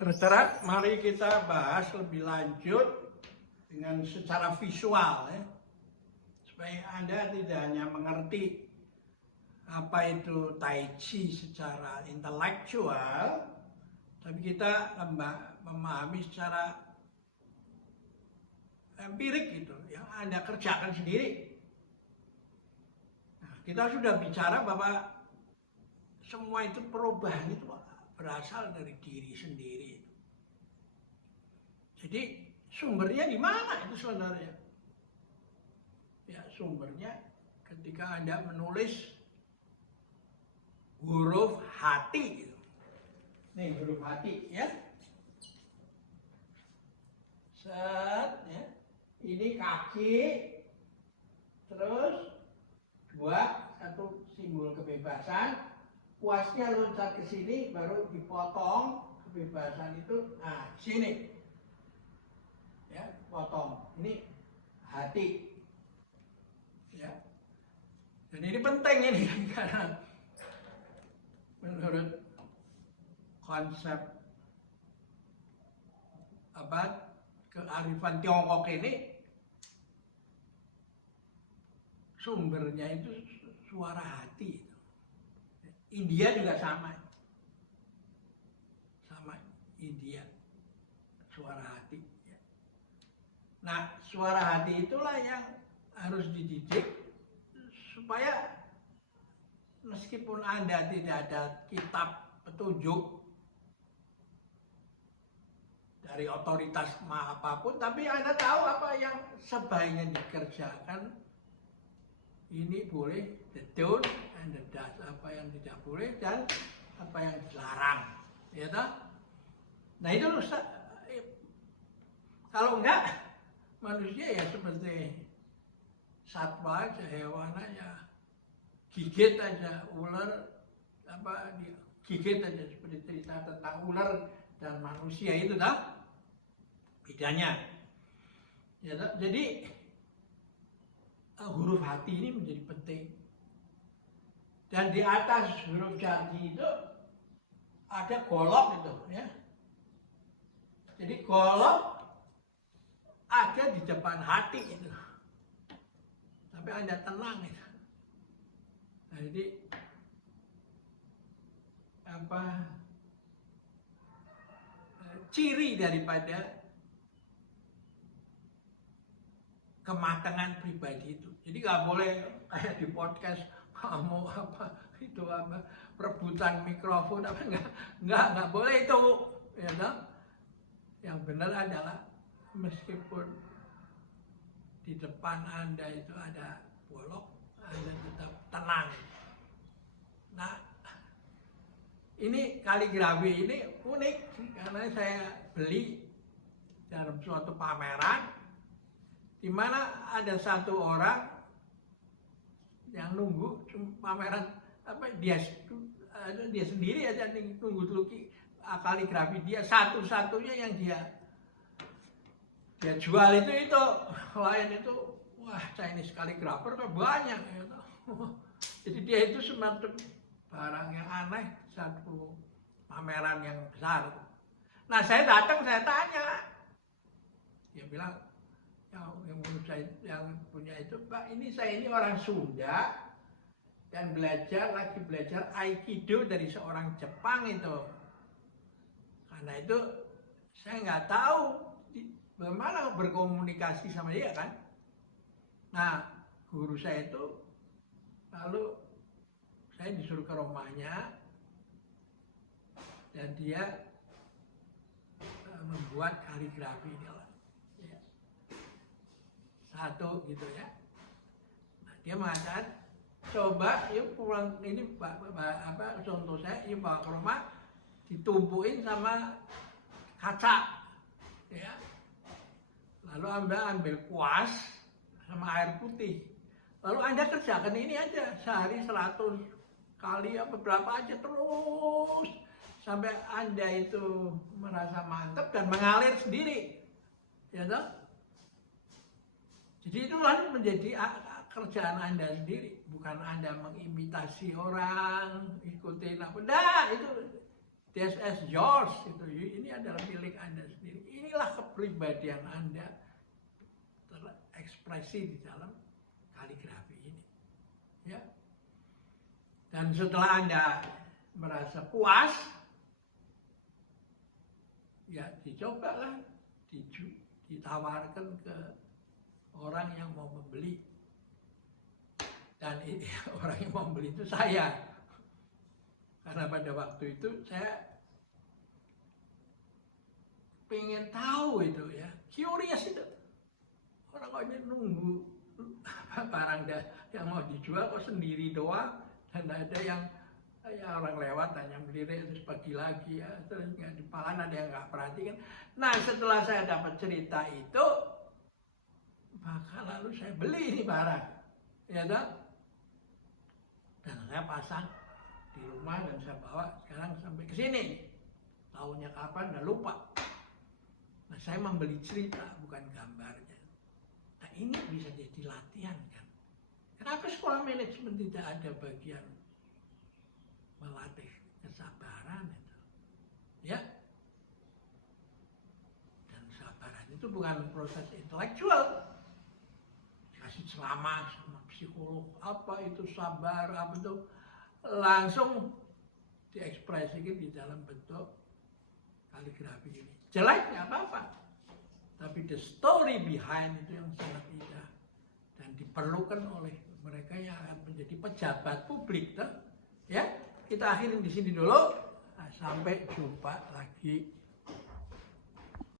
Terus mari kita bahas lebih lanjut dengan secara visual ya. Supaya Anda tidak hanya mengerti apa itu Tai Chi secara intelektual, tapi kita memahami secara empirik gitu, yang Anda kerjakan sendiri. Nah, kita sudah bicara bahwa semua itu perubahan itu berasal dari diri sendiri. Jadi sumbernya di mana itu sebenarnya? Ya, sumbernya ketika Anda menulis huruf hati. Nih huruf hati ya. Set ya. Ini kaki, terus satu simbol kebebasan. Puasnya loncat ke sini, baru dipotong kebebasan itu. Nah, sini, ya, potong. Ini hati, ya. Dan ini penting ini karena menurut konsep kearifan Tiongkok ini, sumbernya itu suara hati. India juga sama India, suara hati. Nah, suara hati itulah yang harus dididik supaya meskipun Anda tidak ada kitab petunjuk dari otoritas apapun, tapi Anda tahu apa yang sebaiknya dikerjakan. Ini boleh, the don't and the does, apa yang tidak boleh dan apa yang dilarang, ya toh? Nah itu kalau enggak, manusia ya seperti satwa aja, hewan aja, gigit aja, ular gigit aja, seperti cerita tentang ular dan manusia itu toh bedanya, ya toh? Jadi huruf hati ini menjadi penting. Dan di atas huruf jati itu ada golok itu ya. Jadi golok ada di depan hati itu. Tapi Anda tenang itu. Nah, jadi ciri daripada kematangan pribadi itu. Jadi nggak boleh kayak di podcast kamu perebutan mikrofon nggak boleh itu, ya toh? Yang benar adalah meskipun di depan Anda itu ada golok, Anda tetap tenang. Nah, ini kaligrafi ini unik karena saya beli dalam suatu pameran, di mana ada satu orang yang nunggu pameran dia sendiri aja nunggu luki kaligrafi dia satu-satunya yang dia jual itu lain itu wah Chinese calligrapher kan banyak gitu. Jadi dia itu semacam barang yang aneh, satu pameran yang besar. Nah saya datang, saya tanya, dia bilang yang punya itu, Pak, ini saya ini orang Sunda dan lagi belajar Aikido dari seorang Jepang itu. Karena itu saya nggak tahu bagaimana berkomunikasi sama dia kan. Nah, guru saya itu lalu saya disuruh ke rumahnya dan dia membuat kaligrafi ini. Satu gitu ya. Nah, dia mengatakan coba yuk pulang ini contoh saya yuk bawa ke rumah ditumpuin sama kaca ya. Lalu ambil kuas sama air putih. Lalu Anda kerjakan ini aja sehari 100 kali berapa aja terus sampai Anda itu merasa mantap dan mengalir sendiri. Ya toh? Jadi itulah menjadi kerjaan Anda sendiri, bukan Anda mengimitasi orang, ikutin apa. Nah, itu this is yours itu. Ini ini adalah milik Anda sendiri. Inilah kepribadian Anda terekspresi di dalam kaligrafi ini. Ya. Dan setelah Anda merasa puas, ya dicobalah, ditawarkan ke orang yang mau membeli. Dan orang yang mau membeli itu saya. Karena pada waktu itu saya pengen tahu itu ya, curious itu. Orang kok ini nunggu barang yang mau dijual kok sendiri doang, dan ada yang ya orang lewat hanya melirik terus pergi lagi ya, terus nggak di palan ada yang nggak perhatikan. Nah setelah saya dapat cerita itu, maka lalu saya beli ini barang, ya toh? Dan saya pasang di rumah dan saya bawa sekarang sampai ke sini. Tahunnya kapan udah lupa. Nah saya membeli cerita bukan gambarnya. Nah ini bisa jadi latihan kan. Kenapa sekolah manajemen tidak ada bagian melatih kesabaran itu? Ya. Dan kesabaran itu bukan proses intelektual. Dikasih ceramah sama psikolog, apa itu sabar, apa itu, langsung diekspresikan di dalam bentuk kaligrafi ini. Jelek nggak apa-apa, tapi the story behind itu yang sangat indah dan diperlukan oleh mereka yang akan menjadi pejabat publik, toh? Ya, kita akhirin di sini dulu. Nah, sampai jumpa lagi.